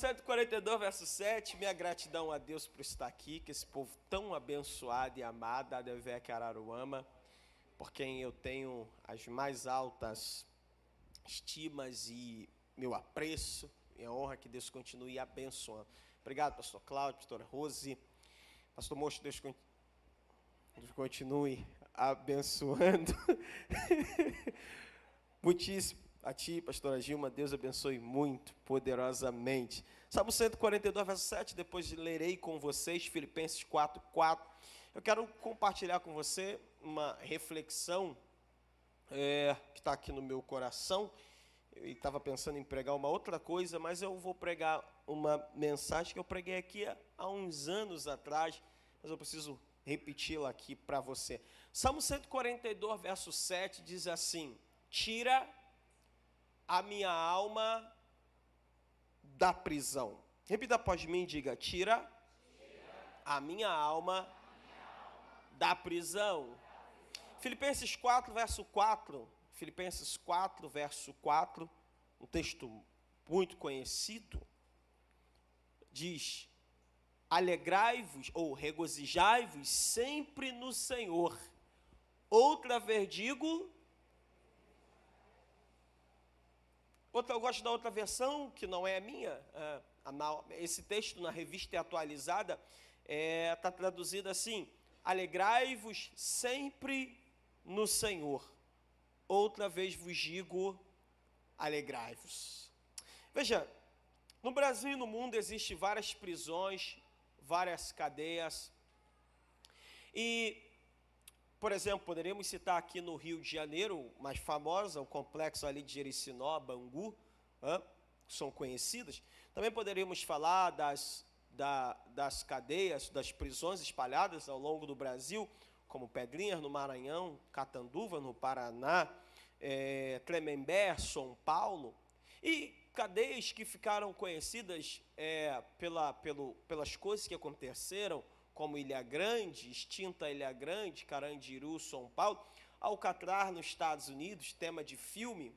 142, verso 7, minha gratidão a Deus por estar aqui, que esse povo tão abençoado e amado, da Adevec Araruama, por quem eu tenho as mais altas estimas e meu apreço, e a honra que Deus continue abençoando. Obrigado, pastor Cláudio, pastora Rose, pastor Mocho, Deus continue abençoando. Muitíssimo. A ti, pastora Gilma, Deus abençoe muito, poderosamente. Salmo 142, verso 7, depois lerei com vocês Filipenses 4:4. Eu quero compartilhar com você uma reflexão que está aqui no meu coração. Eu estava pensando em pregar uma outra coisa, mas eu vou pregar uma mensagem que eu preguei aqui há uns anos atrás, mas eu preciso repeti-la aqui para você. Salmo 142, verso 7, diz assim: tira a minha alma da prisão. Repita após mim e diga: tira a minha alma da prisão. Filipenses 4, verso 4. Filipenses 4, verso 4, um texto muito conhecido, diz: alegrai-vos ou regozijai-vos sempre no Senhor. Outra vez digo, eu gosto da outra versão, que não é a minha. Esse texto na revista atualizada está traduzido assim: alegrai-vos sempre no Senhor. Outra vez vos digo, alegrai-vos. Veja, no Brasil e no mundo existem várias prisões, várias cadeias. E, por exemplo, poderíamos citar aqui no Rio de Janeiro, mais famosa, o complexo ali de Jericinó, Bangu, que são conhecidas. Também poderíamos falar das cadeias, das prisões espalhadas ao longo do Brasil, como Pedrinhas, no Maranhão, Catanduva, no Paraná, Tremembé, São Paulo, e cadeias que ficaram conhecidas pelas coisas que aconteceram, como Ilha Grande, extinta Ilha Grande, Carandiru, São Paulo, Alcatraz, nos Estados Unidos, tema de filme.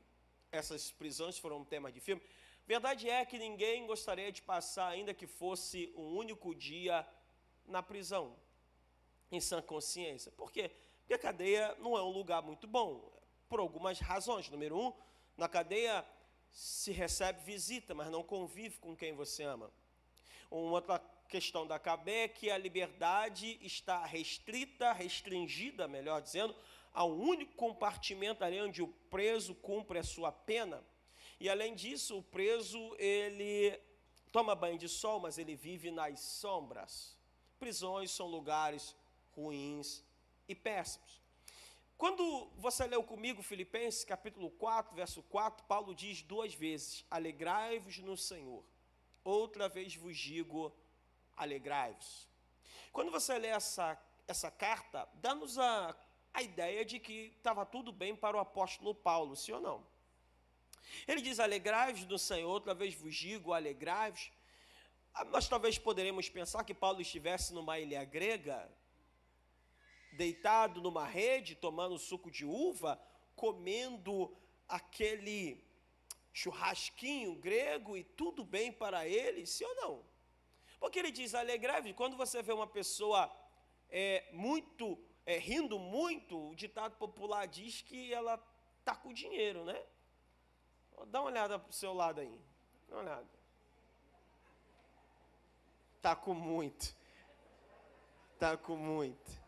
Essas prisões foram um tema de filme. Verdade é que ninguém gostaria de passar, ainda que fosse um único dia, na prisão, em sã consciência. Por quê? Porque a cadeia não é um lugar muito bom, por algumas razões. Número 1, na cadeia se recebe visita, mas não convive com quem você ama. Uma outra questão da cadeia é que a liberdade está restringida, melhor dizendo, a um único compartimento ali onde o preso cumpre a sua pena. E, além disso, o preso, ele toma banho de sol, mas ele vive nas sombras. Prisões são lugares ruins e péssimos. Quando você leu comigo Filipenses, capítulo 4, verso 4, Paulo diz 2 vezes: alegrai-vos no Senhor. Outra vez vos digo, alegrai-vos. Quando você lê essa carta, dá-nos a ideia de que estava tudo bem para o apóstolo Paulo, sim ou não? Ele diz: alegrai-vos no Senhor, outra vez vos digo, alegrai-vos. Nós talvez poderemos pensar que Paulo estivesse numa ilha grega, deitado numa rede, tomando suco de uva, comendo aquele churrasquinho grego e tudo bem para ele, sim ou não? Porque ele diz: alegrai-vos. Quando você vê uma pessoa rindo muito, o ditado popular diz que ela está com dinheiro, né? Dá uma olhada para o seu lado aí. Dá uma olhada. Está com muito. Está com muito.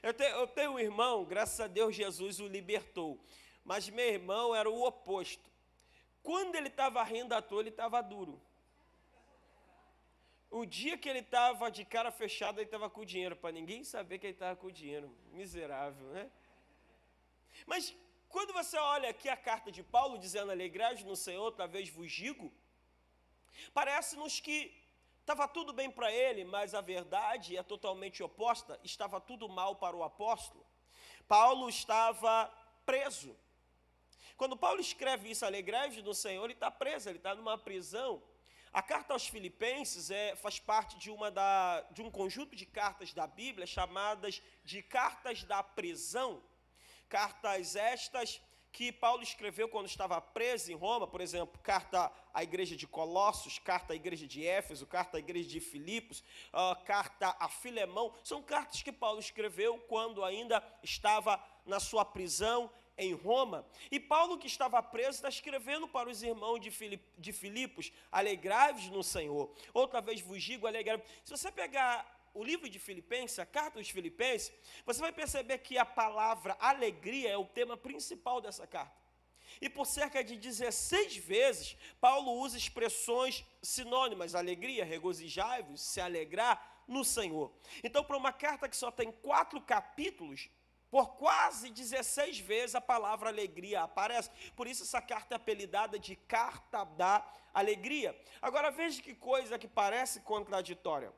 Eu tenho um irmão, graças a Deus Jesus o libertou. Mas meu irmão era o oposto. Quando ele estava rindo à toa, ele estava duro. O dia que ele estava de cara fechada, ele estava com dinheiro, para ninguém saber que ele estava com dinheiro. Miserável, né? Mas quando você olha aqui a carta de Paulo, dizendo alegrai-vos no Senhor, outra vez vos digo, parece-nos que estava tudo bem para ele, mas a verdade é totalmente oposta. Estava tudo mal para o apóstolo. Paulo estava preso. Quando Paulo escreve isso, alegrai-vos no Senhor, ele está preso, ele está numa prisão. A carta aos Filipenses faz parte de um conjunto de cartas da Bíblia chamadas de cartas da prisão. Cartas estas que Paulo escreveu quando estava preso em Roma, por exemplo, carta à igreja de Colossos, carta à igreja de Éfeso, carta à igreja de Filipos, carta a Filemão, são cartas que Paulo escreveu quando ainda estava na sua prisão em Roma. E Paulo, que estava preso, está escrevendo para os irmãos de Filipos: alegrai-vos no Senhor. Outra vez vos digo, alegrai-vos. Se você pegar o livro de Filipenses, a carta dos Filipenses, você vai perceber que a palavra alegria é o tema principal dessa carta. E por cerca de 16 vezes, Paulo usa expressões sinônimas: alegria, regozijai-vos, se alegrar no Senhor. Então, para uma carta que só tem 4 capítulos, por quase 16 vezes a palavra alegria aparece. Por isso essa carta é apelidada de carta da alegria. Agora veja que coisa que parece contraditória.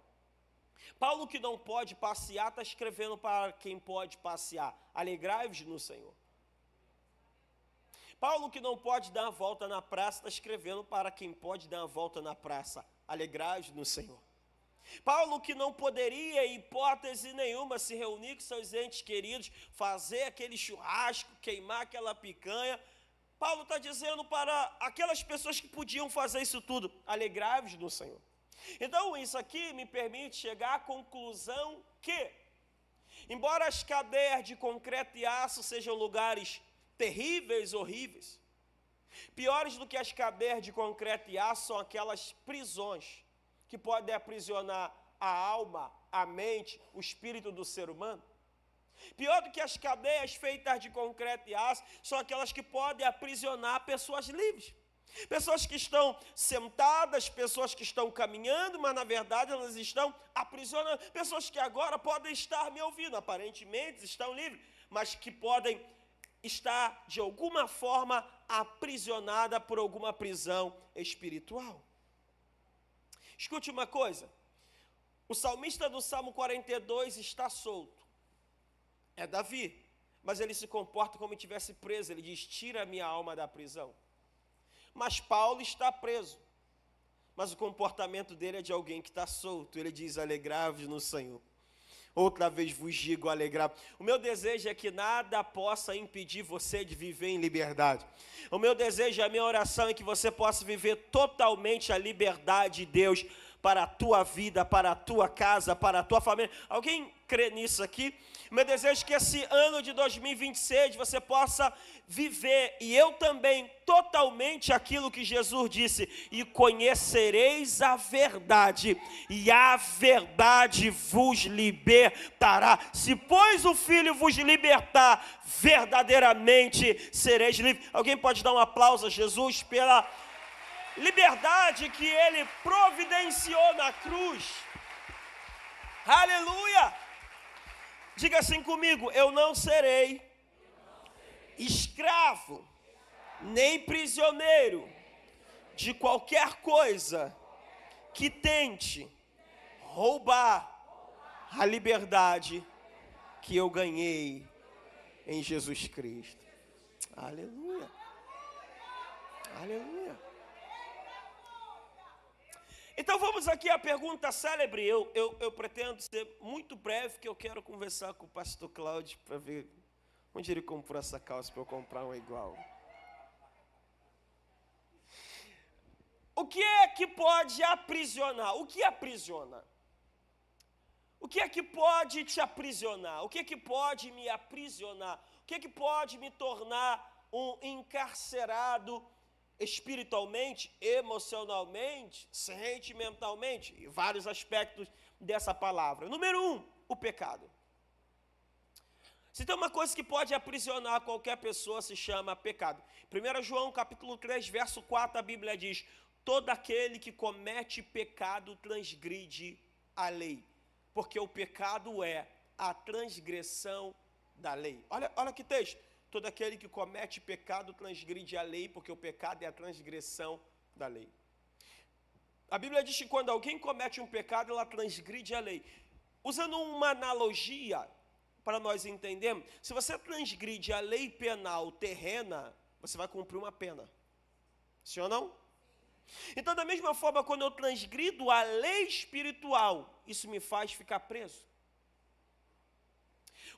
Paulo, que não pode passear, está escrevendo para quem pode passear: alegrai-vos no Senhor. Paulo, que não pode dar uma volta na praça, está escrevendo para quem pode dar uma volta na praça: alegrai-vos no Senhor. Paulo, que não poderia, em hipótese nenhuma, se reunir com seus entes queridos, fazer aquele churrasco, queimar aquela picanha, Paulo está dizendo para aquelas pessoas que podiam fazer isso tudo: alegrai-vos no Senhor. Então, isso aqui me permite chegar à conclusão que, embora as cadeias de concreto e aço sejam lugares terríveis, horríveis, piores do que as cadeias de concreto e aço são aquelas prisões que podem aprisionar a alma, a mente, o espírito do ser humano. Pior do que as cadeias feitas de concreto e aço são aquelas que podem aprisionar pessoas livres. Pessoas que estão sentadas, pessoas que estão caminhando, mas na verdade elas estão aprisionadas. Pessoas que agora podem estar me ouvindo, aparentemente estão livres, mas que podem estar de alguma forma aprisionada por alguma prisão espiritual. Escute uma coisa: o salmista do Salmo 42 está solto. É Davi, mas ele se comporta como se estivesse preso. Ele diz: tira a minha alma da prisão. Mas Paulo está preso, mas o comportamento dele é de alguém que está solto. Ele diz: alegrai-vos no Senhor. Outra vez vos digo, alegrai. O meu desejo é que nada possa impedir você de viver em liberdade. O meu desejo, a minha oração é que você possa viver totalmente a liberdade de Deus para a tua vida, para a tua casa, para a tua família. Alguém crê nisso aqui? O meu desejo é que esse ano de 2026 você possa viver, e eu também, totalmente aquilo que Jesus disse: e conhecereis a verdade, e a verdade vos libertará. Se, pois, o Filho vos libertar, verdadeiramente sereis livres. Alguém pode dar um aplauso a Jesus pela liberdade que Ele providenciou na cruz? Aleluia! Diga assim comigo: eu não serei escravo, nem prisioneiro de qualquer coisa que tente roubar a liberdade que eu ganhei em Jesus Cristo. Aleluia! Aleluia! Então vamos aqui à pergunta célebre. Eu pretendo ser muito breve, que eu quero conversar com o pastor Cláudio para ver onde ele comprou essa calça para eu comprar uma igual. O que é que pode aprisionar? O que aprisiona? O que é que pode te aprisionar? O que é que pode me aprisionar? O que é que pode me tornar um encarcerado espiritualmente, emocionalmente, sentimentalmente, e vários aspectos dessa palavra? Número 1, o pecado. Se tem uma coisa que pode aprisionar qualquer pessoa, se chama pecado. 1 João capítulo 3, verso 4, a Bíblia diz: todo aquele que comete pecado transgride a lei, porque o pecado é a transgressão da lei. Olha que texto: todo aquele que comete pecado transgride a lei, porque o pecado é a transgressão da lei. A Bíblia diz que quando alguém comete um pecado, ela transgride a lei. Usando uma analogia para nós entendermos, se você transgride a lei penal terrena, você vai cumprir uma pena. Sim ou não? Então, da mesma forma, quando eu transgrido a lei espiritual, isso me faz ficar preso.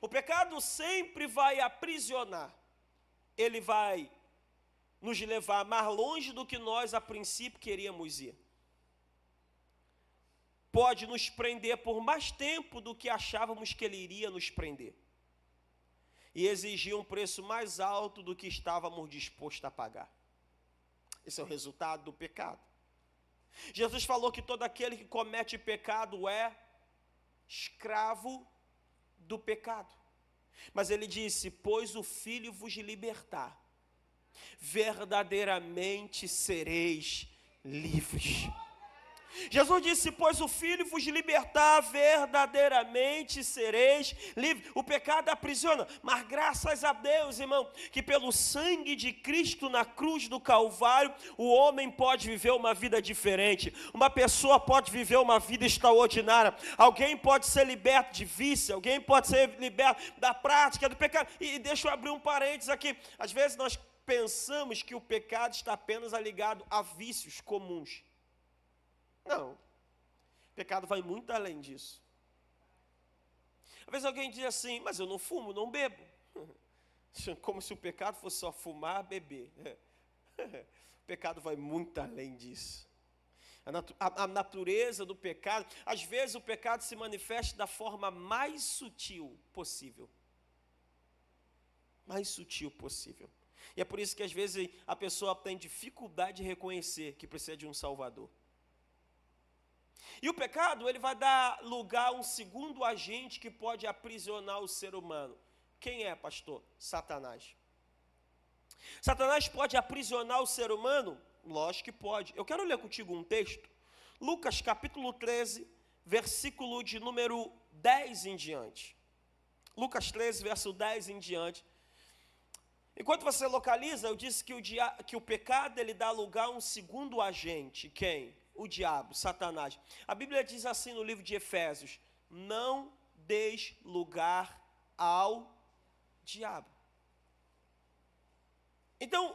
O pecado sempre vai aprisionar. ele vai nos levar mais longe do que nós a princípio queríamos ir. Pode nos prender por mais tempo do que achávamos que ele iria nos prender. E exigir um preço mais alto do que estávamos dispostos a pagar. Esse é o resultado do pecado. Jesus falou que todo aquele que comete pecado é escravo do pecado. Mas ele disse, pois o Filho vos libertar, verdadeiramente sereis livres. Jesus disse, pois o Filho vos libertar, verdadeiramente sereis livres. O pecado aprisiona, mas graças a Deus, irmão, que pelo sangue de Cristo na cruz do Calvário, o homem pode viver uma vida diferente. Uma pessoa pode viver uma vida extraordinária. Alguém pode ser liberto de vício, alguém pode ser liberto da prática do pecado. E deixa eu abrir um parênteses aqui. Às vezes nós pensamos que o pecado está apenas ligado a vícios comuns. Não, o pecado vai muito além disso. Às vezes alguém diz assim, mas eu não fumo, não bebo. Como se o pecado fosse só fumar, beber. O pecado vai muito além disso. A natureza do pecado, às vezes o pecado se manifesta da forma mais sutil possível. Mais sutil possível. E é por isso que às vezes a pessoa tem dificuldade de reconhecer que precisa de um Salvador. E o pecado, ele vai dar lugar a um segundo agente que pode aprisionar o ser humano. Quem é, pastor? Satanás. Satanás pode aprisionar o ser humano? Lógico que pode. Eu quero ler contigo um texto. Lucas capítulo 13, versículo de número 10 em diante. Lucas 13, verso 10 em diante. Enquanto você localiza, eu disse que o pecado, ele dá lugar a um segundo agente. Quem? O diabo, Satanás. A Bíblia diz assim no livro de Efésios, não deis lugar ao diabo. Então,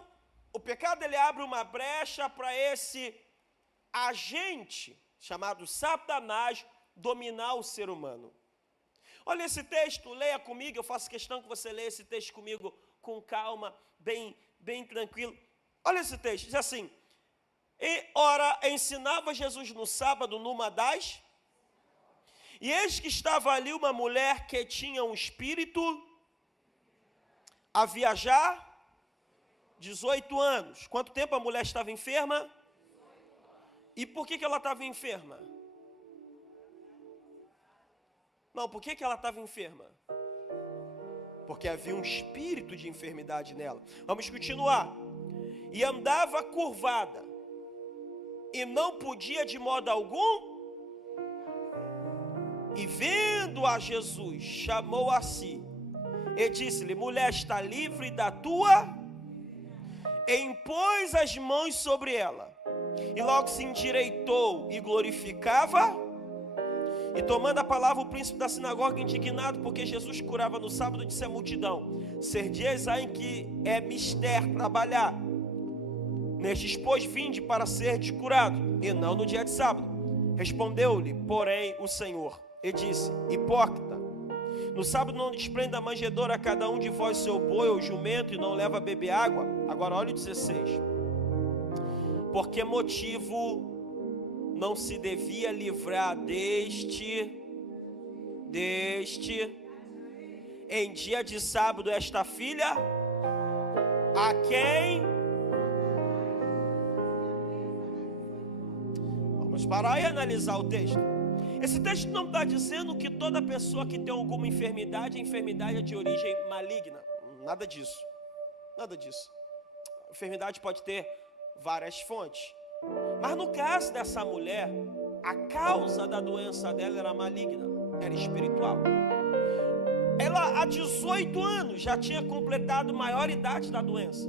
o pecado, ele abre uma brecha para esse agente, chamado Satanás, dominar o ser humano. Olha esse texto, leia comigo, eu faço questão que você leia esse texto comigo com calma, bem tranquilo. Olha esse texto, diz assim, e, ora, ensinava Jesus no sábado numa das, e eis que estava ali uma mulher que tinha um espírito a viajar 18 anos. Quanto tempo a mulher estava enferma? E por que ela estava enferma? Não, por que ela estava enferma? Porque havia um espírito de enfermidade nela. Vamos continuar. E andava curvada, e não podia de modo algum, e vendo a Jesus, chamou a si, e disse-lhe, mulher, está livre da tua, e impôs as mãos sobre ela, e logo se endireitou e glorificava, e tomando a palavra o príncipe da sinagoga, indignado, porque Jesus curava no sábado, disse à multidão, ser dias há em que é mister trabalhar, nestes, pois, vinde para ser curado, e não no dia de sábado. Respondeu-lhe, porém, o Senhor, e disse, hipócrita, no sábado não desprenda a manjedoura a cada um de vós seu boi ou jumento, e não leva a beber água. Agora olha o 16. Por que motivo não se devia livrar deste, em dia de sábado, esta filha, a quem... Vamos parar e analisar o texto. Esse texto não está dizendo que toda pessoa que tem alguma enfermidade, a enfermidade é de origem maligna. Nada disso. Nada disso. A enfermidade pode ter várias fontes. Mas no caso dessa mulher, a causa da doença dela era maligna, era espiritual. Ela, há 18 anos, já tinha completado a maioridade da doença.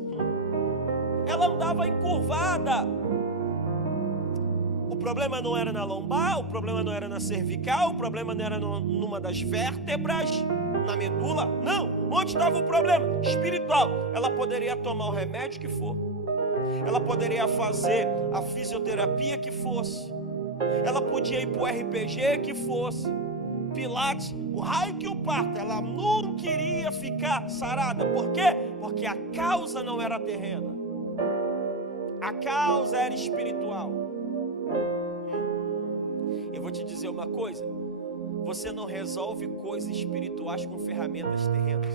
Ela andava encurvada. O problema não era na lombar, o problema não era na cervical, o problema não era numa das vértebras, na medula. Não, onde estava o problema? Espiritual. Ela poderia tomar o remédio que for. Ela poderia fazer a fisioterapia que fosse. Ela podia ir para o RPG que fosse. Pilates, o raio que o parta, ela não queria ficar sarada. Por quê? Porque a causa não era terrena, a causa era espiritual. Eu vou te dizer uma coisa: você não resolve coisas espirituais com ferramentas terrenas.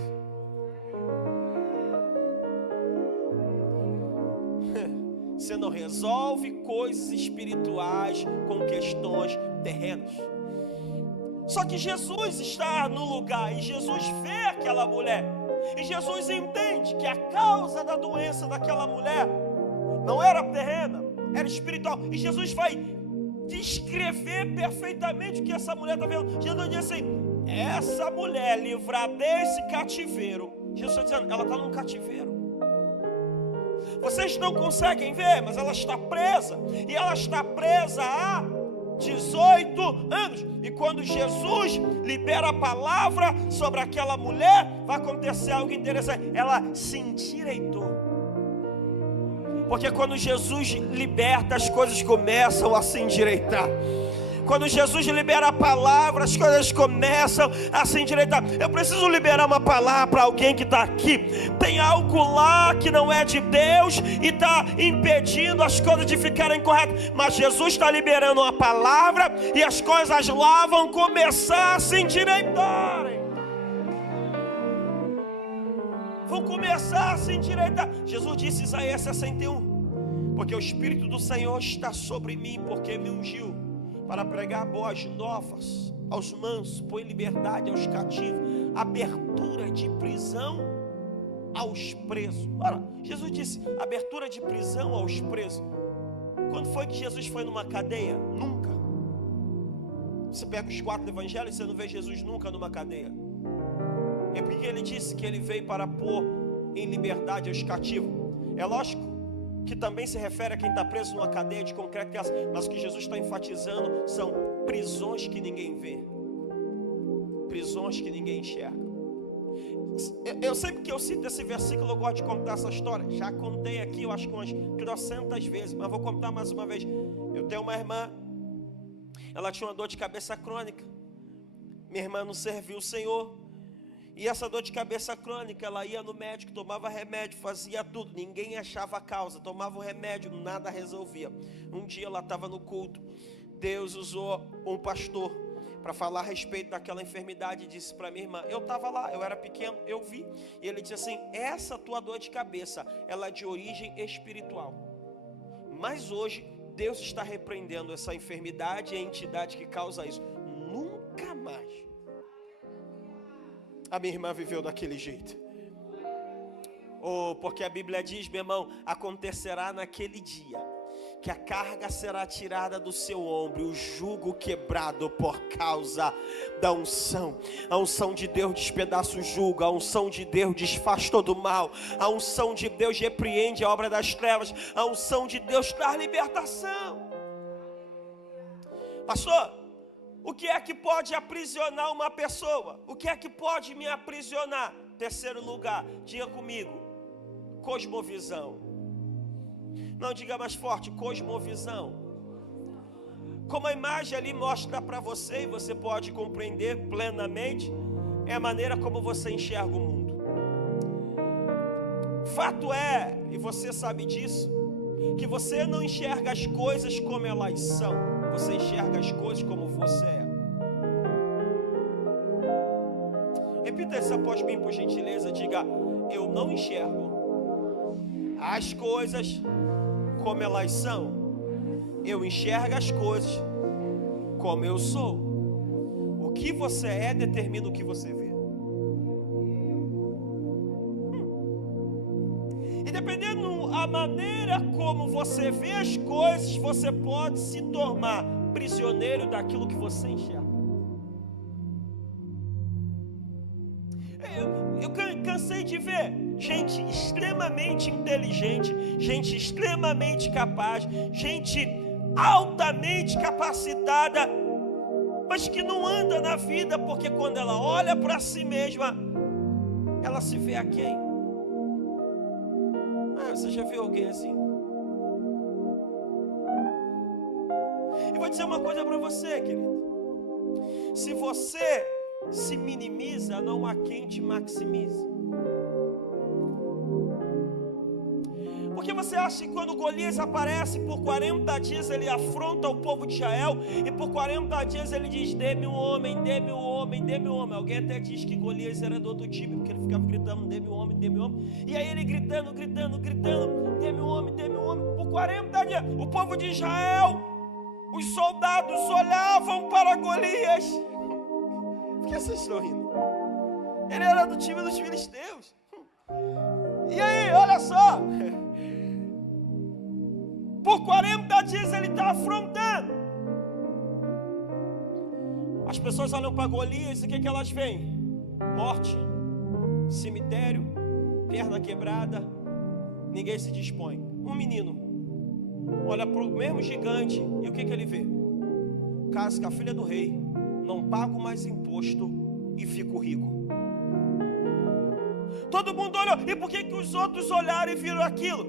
Você não resolve coisas espirituais com questões terrenas. Só que Jesus está no lugar, e Jesus vê aquela mulher, e Jesus entende que a causa da doença daquela mulher não era terrena, era espiritual. E Jesus vai descrever perfeitamente o que essa mulher está vendo. Jesus diz assim: essa mulher livrar desse cativeiro, Jesus está dizendo, ela está num cativeiro. Vocês não conseguem ver, mas ela está presa, e ela está presa há 18 anos. E quando Jesus libera a palavra sobre aquela mulher, vai acontecer algo interessante. Ela se endireitou. Porque quando Jesus liberta, as coisas começam a se endireitar. Quando Jesus libera a palavra, as coisas começam a se endireitar. Eu preciso liberar uma palavra para alguém que está aqui. Tem algo lá que não é de Deus e está impedindo as coisas de ficarem corretas. Mas Jesus está liberando uma palavra e as coisas lá vão começar a se endireitarem. Vão começar a se endireitar. Jesus disse em Isaías 61: porque o Espírito do Senhor está sobre mim, porque me ungiu para pregar boas novas aos mansos, pôr em liberdade aos cativos, abertura de prisão aos presos. Ora, Jesus disse abertura de prisão aos presos. Quando foi que Jesus foi numa cadeia? Nunca. Você pega os 4 evangelhos e você não vê Jesus nunca numa cadeia. É porque ele disse que ele veio para pôr em liberdade aos cativos. É lógico que também se refere a quem está preso numa cadeia de concreto, mas o que Jesus está enfatizando são prisões que ninguém vê, prisões que ninguém enxerga. Eu sempre que eu cito esse versículo, eu gosto de contar essa história. Já contei aqui, eu acho que umas 300 vezes, mas vou contar mais uma vez. Eu tenho uma irmã, ela tinha uma dor de cabeça crônica. Minha irmã não serviu o Senhor. E essa dor de cabeça crônica, ela ia no médico, tomava remédio, fazia tudo, ninguém achava a causa, tomava o remédio, nada resolvia. Um dia ela estava no culto, Deus usou um pastor para falar a respeito daquela enfermidade, e disse para minha irmã, eu estava lá, eu era pequeno, eu vi, e ele disse assim, essa tua dor de cabeça, ela é de origem espiritual, mas hoje Deus está repreendendo essa enfermidade e a entidade que causa isso, nunca mais. A minha irmã viveu daquele jeito. Porque a Bíblia diz, meu irmão, acontecerá naquele dia que a carga será tirada do seu ombro, o jugo quebrado por causa da unção. A unção de Deus despedaça o jugo, a unção de Deus desfaz todo o mal, a unção de Deus repreende a obra das trevas, a unção de Deus traz libertação. Pastor, o que é que pode aprisionar uma pessoa? O que é que pode me aprisionar? Terceiro lugar, diga comigo, cosmovisão. Não, diga mais forte, cosmovisão. Como a imagem ali mostra para você, e você pode compreender plenamente, é a maneira como você enxerga o mundo. Fato é, e você sabe disso, que você não enxerga as coisas como elas são, você enxerga as coisas como você é. Repita isso após mim, por gentileza. Diga, eu não enxergo as coisas como elas são, eu enxergo as coisas como eu sou. O que você é determina o que você vê. E dependendo da maneira como você vê as coisas, você pode se tornar prisioneiro daquilo que você enxerga. Eu cansei de ver gente extremamente inteligente, gente extremamente capaz, gente altamente capacitada, mas que não anda na vida, porque quando ela olha para si mesma, ela se vê a quem? Você já viu alguém assim? E vou dizer uma coisa para você, querido. Se você se minimiza, não há quem te maximize. Porque você acha que quando Golias aparece, por 40 dias ele afronta o povo de Israel, e por 40 dias ele diz: dê-me um homem, dê-me um homem, dê-me um homem. Alguém até diz que Golias era do outro time, porque ele ficava gritando: dê-me um homem, dê-me um homem. E aí ele gritando, dê-me um homem, dê-me um homem. Por 40 dias, o povo de Israel, os soldados olhavam para Golias. Por que vocês estão rindo? Ele era do time dos filisteus. E aí, olha só, por 40 dias ele está afrontando. As pessoas olham para Golias e o que elas veem? Morte, cemitério, perna quebrada, ninguém se dispõe. Um menino olha para o mesmo gigante e o que ele vê? Casca, a filha do rei, não pago mais imposto e fico rico. Todo mundo olhou. E por que os outros olharam e viram aquilo?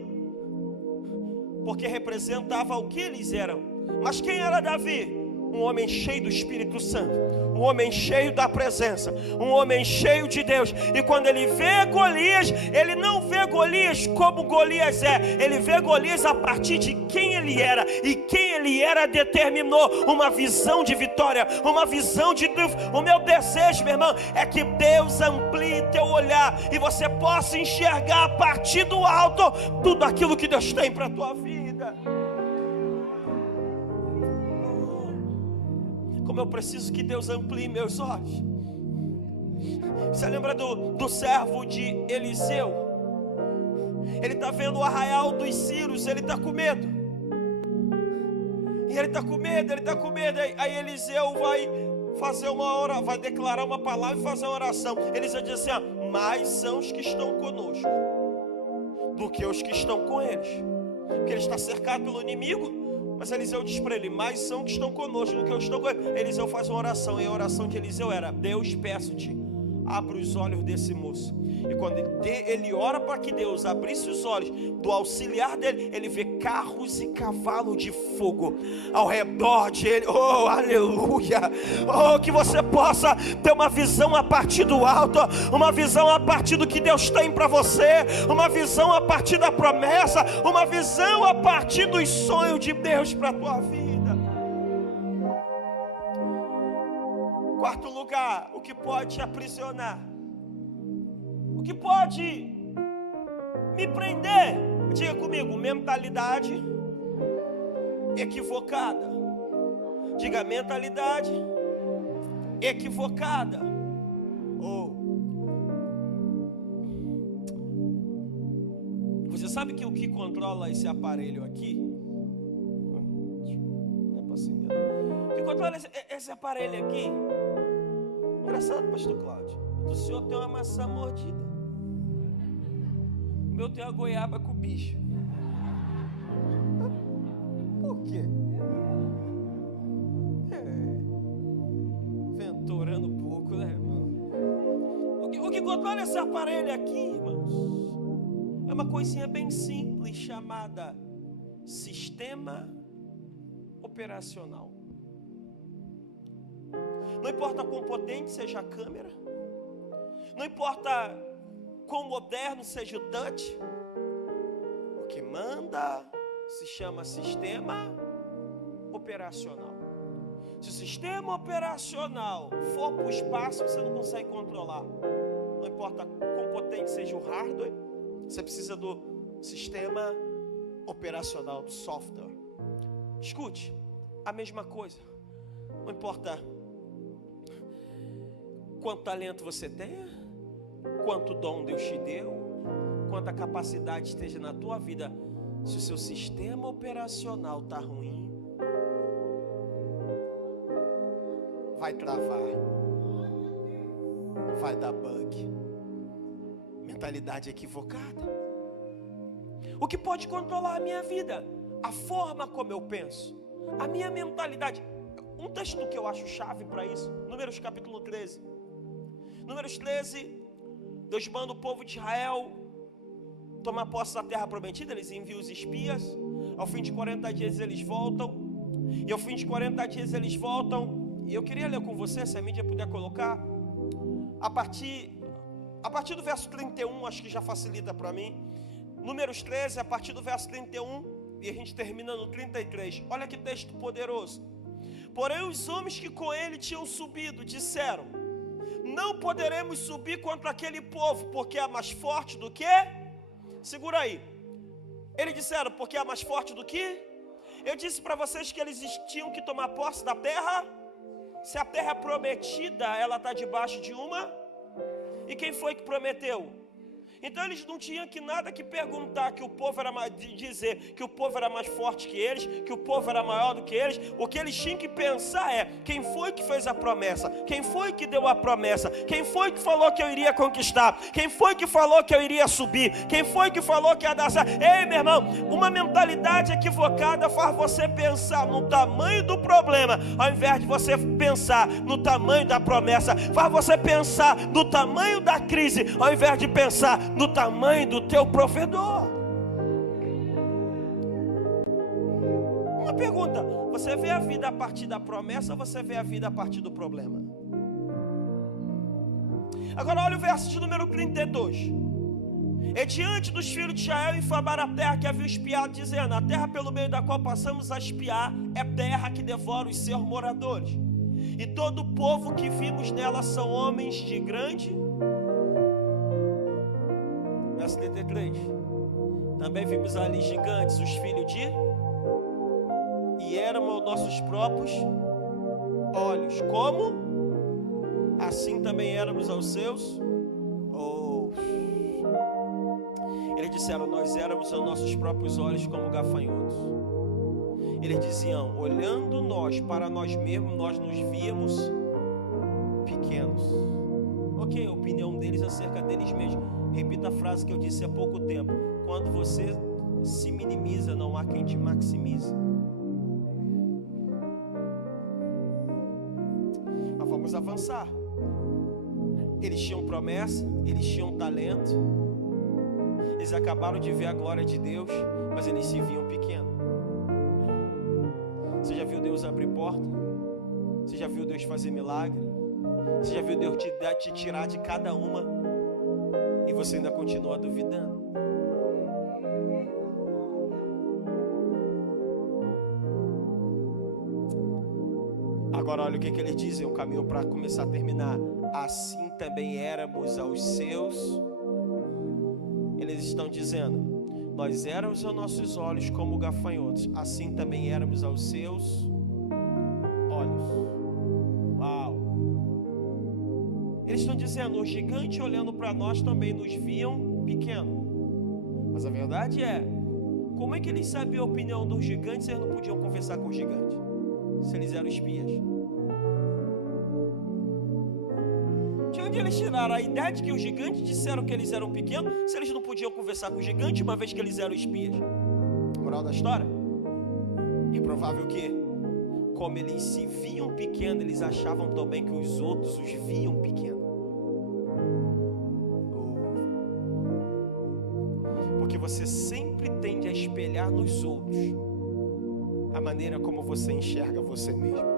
Porque representava o que eles eram. Mas quem era Davi? Um homem cheio do Espírito Santo, um homem cheio da presença, um homem cheio de Deus. E quando ele vê Golias, ele não vê Golias como Golias é, ele vê Golias a partir de quem ele era. E quem ele era determinou uma visão de vitória, uma visão de triunfo. O meu desejo, meu irmão, é que Deus amplie teu olhar e você possa enxergar a partir do alto tudo aquilo que Deus tem para a tua vida. Como eu preciso que Deus amplie meus olhos. Você lembra do servo de Eliseu? Ele está vendo o arraial dos Círios, ele está com medo. E ele está com medo. Aí Eliseu vai fazer uma oração, vai declarar uma palavra e fazer uma oração. Eliseu diz assim: mais são os que estão conosco do que os que estão com eles. Porque ele está cercado pelo inimigo. Mas Eliseu diz para ele: mais são que estão conosco do que eu estou com ele. Eliseu faz uma oração, e a oração de Eliseu era: Deus, peço-te, abra os olhos desse moço. E quando ele ora para que Deus abrisse os olhos do auxiliar dele, ele vê carros e cavalos de fogo ao redor de ele. Oh, aleluia! Oh, que você possa ter uma visão a partir do alto, uma visão a partir do que Deus tem para você, uma visão a partir da promessa, uma visão a partir dos sonhos de Deus para a tua vida. Quarto lugar, o que pode te aprisionar, o que pode me prender? Diga comigo: mentalidade equivocada. Diga: mentalidade equivocada. Você sabe que o que controla esse aparelho aqui? Não é para acender. O que controla esse aparelho aqui? Engraçado, pastor Cláudio. O senhor tem uma maçã mordida. O meu tem uma goiaba com bicho. Por quê? Venturando um pouco, né, irmão? O que controla esse aparelho aqui, irmãos, é uma coisinha bem simples chamada sistema operacional. Não importa quão potente seja a câmera, não importa quão moderno seja o touch, o que manda se chama sistema operacional. Se o sistema operacional for para o espaço, você não consegue controlar. Não importa quão potente seja o hardware, você precisa do sistema operacional, do software. Escute, a mesma coisa. Não importa quanto talento você tenha, quanto dom Deus te deu, quanta capacidade esteja na tua vida, se o seu sistema operacional está ruim, vai travar, vai dar bug. Mentalidade equivocada. O que pode controlar a minha vida? A forma como eu penso, a minha mentalidade. Um texto que eu acho chave para isso, Números capítulo 13. Números 13, Deus manda o povo de Israel tomar posse da terra prometida. Eles enviam os espias. Ao fim de 40 dias eles voltam. E ao fim de 40 dias eles voltam E eu queria ler com você, se a mídia puder colocar, a partir do verso 31, acho que já facilita para mim. Números 13, a partir do verso 31, e a gente termina no 33. Olha que texto poderoso. Porém os homens que com ele tinham subido disseram: não poderemos subir contra aquele povo, porque é mais forte do que... Segura aí. Eles disseram, porque é mais forte do que... Eu disse para vocês que eles tinham que tomar posse da terra. Se a terra é prometida, ela está debaixo de uma... E quem foi que prometeu? Então eles não tinham que nada que perguntar que o povo era mais, dizer que o povo era mais forte que eles, que o povo era maior do que eles. O que eles tinham que pensar é: quem foi que fez a promessa? Quem foi que deu a promessa? Quem foi que falou que eu iria conquistar? Quem foi que falou que eu iria subir? Quem foi que falou que ia dar certo? Ei, meu irmão, uma mentalidade equivocada faz você pensar no tamanho do problema, ao invés de você pensar no tamanho da promessa. Faz você pensar no tamanho da crise, ao invés de pensar no tamanho do teu provedor. Uma pergunta: você vê a vida a partir da promessa ou você vê a vida a partir do problema? Agora olha o verso de número 32. E diante dos filhos de Israel infamaram a terra que havia espiado, dizendo: a terra pelo meio da qual passamos a espiar é terra que devora os seus moradores, e todo o povo que vimos nela são homens de grande... Verso 33. Também vimos ali gigantes, os filhos de... E éramos nossos próprios olhos. Como? Assim também éramos aos seus... Eles disseram: nós éramos aos nossos próprios olhos como gafanhotos. Eles diziam: olhando nós para nós mesmos, nós nos víamos pequenos. Ok, a opinião deles acerca deles mesmos. Repita a frase que eu disse há pouco tempo: quando você se minimiza, não há quem te maximize. Mas vamos avançar. Eles tinham promessa, eles tinham talento, eles acabaram de ver a glória de Deus, mas eles se viam pequenos. Você já viu Deus abrir porta? Você já viu Deus fazer milagre? Você já viu Deus te tirar de cada uma e você ainda continua duvidando? Agora olha o que eles dizem, o caminho para começar a terminar. Assim também éramos aos seus... Eles estão dizendo: nós éramos aos nossos olhos como gafanhotos, assim também éramos aos seus olhos. Uau! Eles estão dizendo: os gigantes olhando para nós também nos viam pequeno. Mas a verdade é, como é que eles sabiam a opinião dos gigantes se eles não podiam conversar com os gigantes? Se eles eram espias. De onde eles tiraram a ideia de que os gigantes disseram que eles eram pequenos, se eles não podiam conversar com os gigantes, uma vez que eles eram espias? Moral da história? É provável que, como eles se viam pequenos, eles achavam também que os outros os viam pequenos. Porque você sempre tende a espelhar nos outros a maneira como você enxerga você mesmo.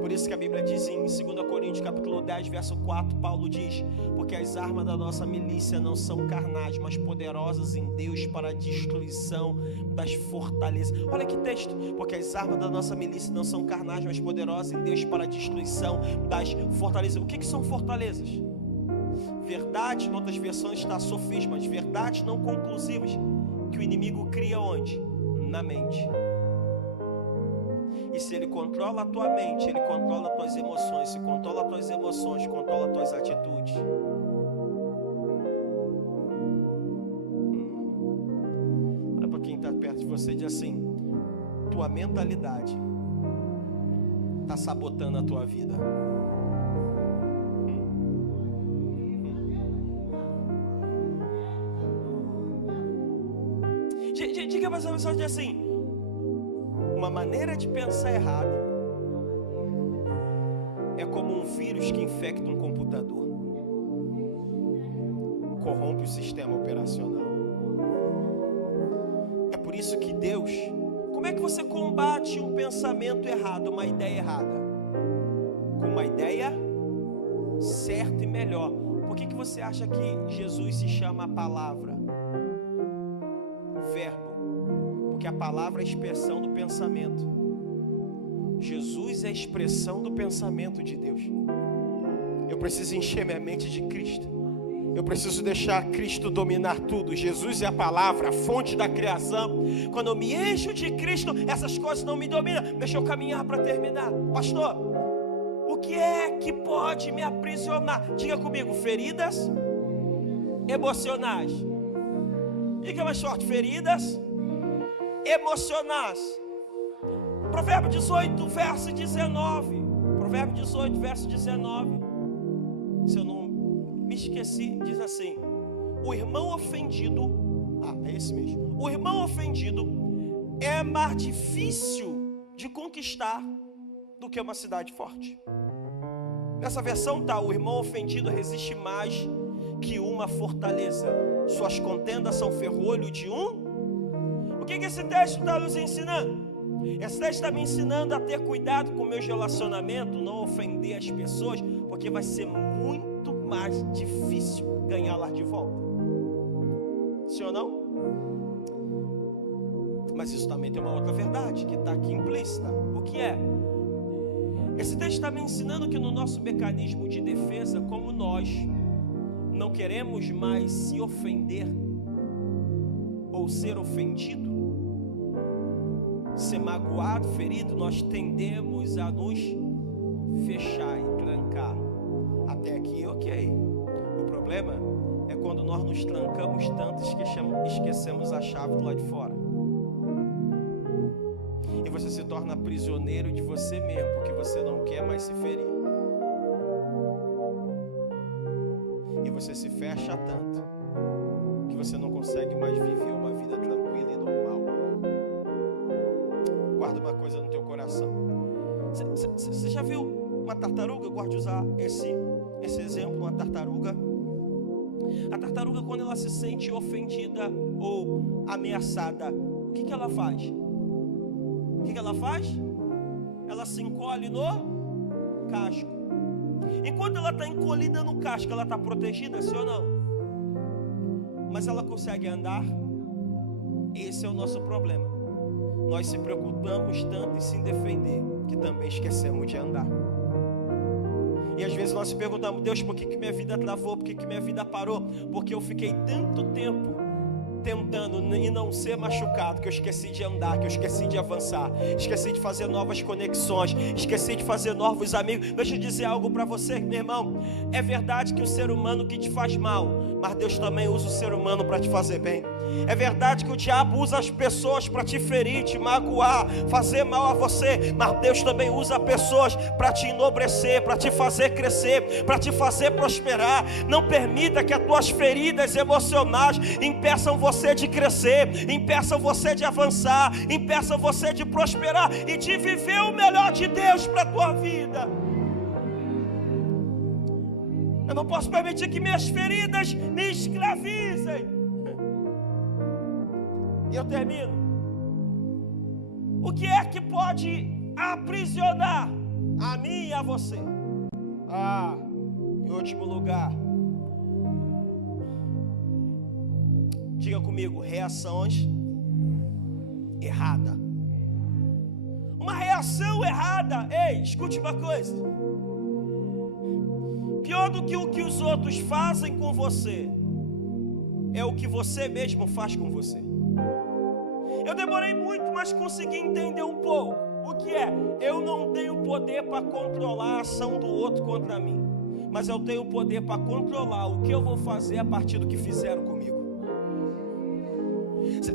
Por isso que a Bíblia diz em 2 Coríntios capítulo 10, verso 4, Paulo diz: porque as armas da nossa milícia não são carnais, mas poderosas em Deus para a destruição das fortalezas. Olha que texto: porque as armas da nossa milícia não são carnais, mas poderosas em Deus para a destruição das fortalezas. O que são fortalezas? Verdades, em outras versões está sofismas, verdades não conclusivas, que o inimigo cria onde? Na mente. E se ele controla a tua mente, ele controla as tuas emoções. Se controla as tuas emoções, controla as tuas atitudes. Olha para quem está perto de você e diz assim: tua mentalidade está sabotando a tua vida. Diga para essa pessoa assim: uma maneira de pensar errada é como um vírus que infecta um computador, corrompe o sistema operacional. É por isso que Deus... você combate um pensamento errado, uma ideia errada? Com uma ideia certa e melhor. Por que você acha que Jesus se chama a palavra? Verbo. Porque a palavra é a expressão do pensamento. Jesus é a expressão do pensamento de Deus. Eu preciso encher minha mente de Cristo. Eu preciso deixar Cristo dominar tudo. Jesus é a palavra, a fonte da criação. Quando eu me encho de Cristo, essas coisas não me dominam. Deixa eu caminhar para terminar. Pastor, o que é que pode me aprisionar? Diga comigo, feridas emocionais. Diga mais forte, feridas emocionais. Provérbio 18, verso 19. Provérbio 18, verso 19. Se eu não me esqueci, diz assim: o irmão ofendido, é esse mesmo. O irmão ofendido é mais difícil de conquistar do que uma cidade forte. Nessa versão tá: o irmão ofendido resiste mais que uma fortaleza. Suas contendas são ferrolho de um. O que esse texto está nos ensinando? Esse texto está me ensinando a ter cuidado com meus relacionamentos, não ofender as pessoas, porque vai ser muito mais difícil ganhá-las de volta. Sim ou não? Mas isso também tem uma outra verdade que está aqui implícita. O que é? Esse texto está me ensinando que no nosso mecanismo de defesa, como nós não queremos mais se ofender ou ser ofendido, ser magoado, ferido, nós tendemos a nos fechar e trancar. Até aqui, ok. O problema é quando nós nos trancamos tanto, esquecemos a chave do lado de fora. E você se torna prisioneiro de você mesmo, porque você não quer mais se ferir. E você se fecha tanto que você não consegue mais viver uma vida tranquila e normal. Guarda uma coisa no teu coração. Você já viu uma tartaruga? Eu gosto de usar esse exemplo, uma tartaruga. A tartaruga, quando ela se sente ofendida ou ameaçada, o que ela faz? O que ela faz? Ela se encolhe no casco. Enquanto ela está encolhida no casco, ela está protegida, sim ou não? Mas ela consegue andar? Esse é o nosso problema. Nós se preocupamos tanto em se defender, que também esquecemos de andar. E às vezes nós se perguntamos: Deus, por que minha vida travou? Por que minha vida parou? Porque eu fiquei tanto tempo tentando e não ser machucado, que eu esqueci de andar, que eu esqueci de avançar, esqueci de fazer novas conexões, esqueci de fazer novos amigos. Deixa eu dizer algo para você, meu irmão. É verdade que o ser humano que te faz mal, mas Deus também usa o ser humano para te fazer bem. É verdade que o diabo usa as pessoas para te ferir, te magoar, fazer mal a você, mas Deus também usa pessoas para te enobrecer, para te fazer crescer, para te fazer prosperar. Não permita que as tuas feridas emocionais impeçam você de crescer, impeçam você de avançar, impeçam você de prosperar e de viver o melhor de Deus para a tua vida. Eu não posso permitir que minhas feridas me escravizem. E eu termino. O que é que pode aprisionar a mim e a você? Em último lugar, diga comigo, reações erradas. Uma reação errada. Ei, escute uma coisa. Pior do que o que os outros fazem com você é o que você mesmo faz com você. Eu demorei muito, mas consegui entender um pouco. O que é? Eu não tenho poder para controlar a ação do outro contra mim, mas eu tenho poder para controlar o que eu vou fazer a partir do que fizeram comigo.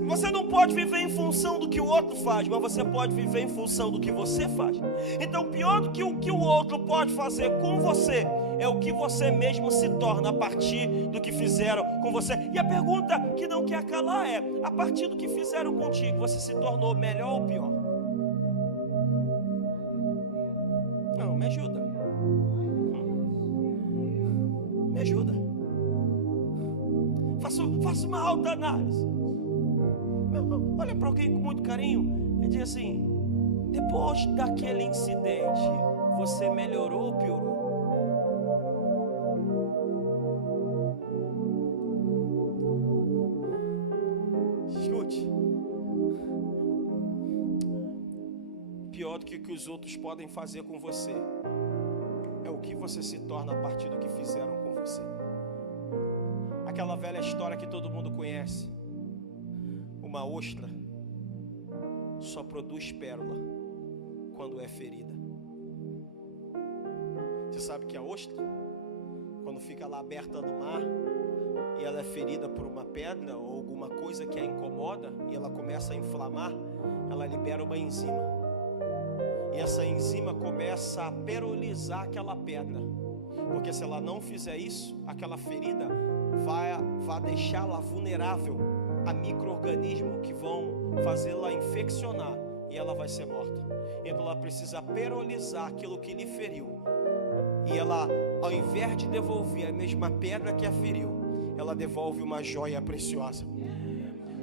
Você não pode viver em função do que o outro faz, mas você pode viver em função do que você faz. Então, pior do que o que o outro pode fazer com você é o que você mesmo se torna a partir do que fizeram com você. E a pergunta que não quer calar é: a partir do que fizeram contigo, você se tornou melhor ou pior? Não, me ajuda. Me ajuda. Faça uma alta análise. Olha para alguém com muito carinho Ele diz assim: depois daquele incidente, você melhorou ou piorou? Escute. Pior do que o que os outros podem fazer com você é o que você se torna a partir do que fizeram com você. Aquela velha história que todo mundo conhece: uma ostra só produz pérola quando é ferida. Você sabe que a ostra, quando fica lá aberta no mar e ela é ferida por uma pedra ou alguma coisa que a incomoda e ela começa a inflamar, ela libera uma enzima. E essa enzima começa a perolizar aquela pedra, porque se ela não fizer isso, aquela ferida vai deixá-la vulnerável a micro-organismos que vão fazê-la infeccionar e ela vai ser morta. Então ela precisa perolizar aquilo que lhe feriu. E ela, ao invés de devolver a mesma pedra que a feriu, ela devolve uma joia preciosa.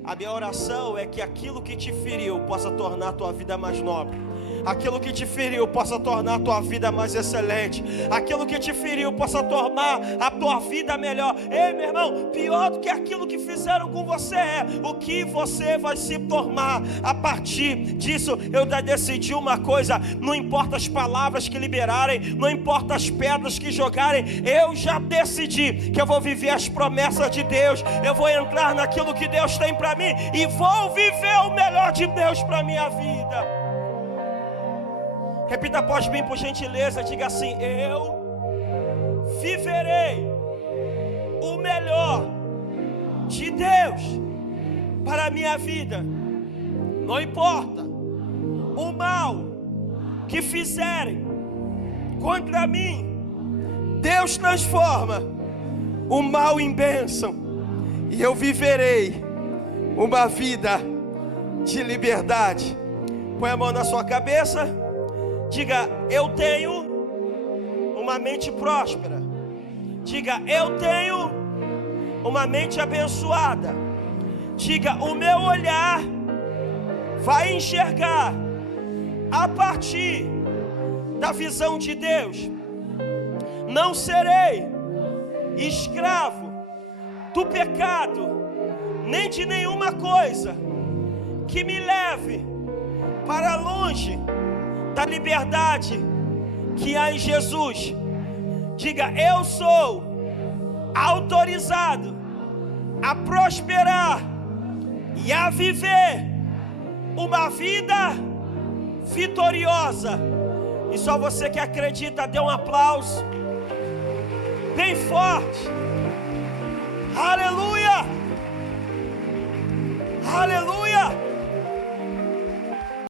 A minha oração é que aquilo que te feriu possa tornar a tua vida mais nobre. Aquilo que te feriu possa tornar a tua vida mais excelente. Aquilo que te feriu possa tornar a tua vida melhor. Ei, meu irmão, pior do que aquilo que fizeram com você é o que você vai se tornar a partir disso. Eu já decidi uma coisa: não importa as palavras que liberarem, não importa as pedras que jogarem, eu já decidi que eu vou viver as promessas de Deus. Eu vou entrar naquilo que Deus tem para mim e vou viver o melhor de Deus para minha vida. Repita após mim, por gentileza. Diga assim: eu viverei o melhor de Deus para a minha vida. Não importa o mal que fizerem contra mim, Deus transforma o mal em bênção, e eu viverei uma vida de liberdade. Põe a mão na sua cabeça. Diga: eu tenho uma mente próspera. Diga: eu tenho uma mente abençoada. Diga: o meu olhar vai enxergar a partir da visão de Deus. Não serei escravo do pecado, nem de nenhuma coisa que me leve para longe da liberdade que há em Jesus. Diga: eu sou autorizado a prosperar e a viver uma vida vitoriosa. E só você que acredita, dê um aplauso bem forte. Aleluia! Aleluia!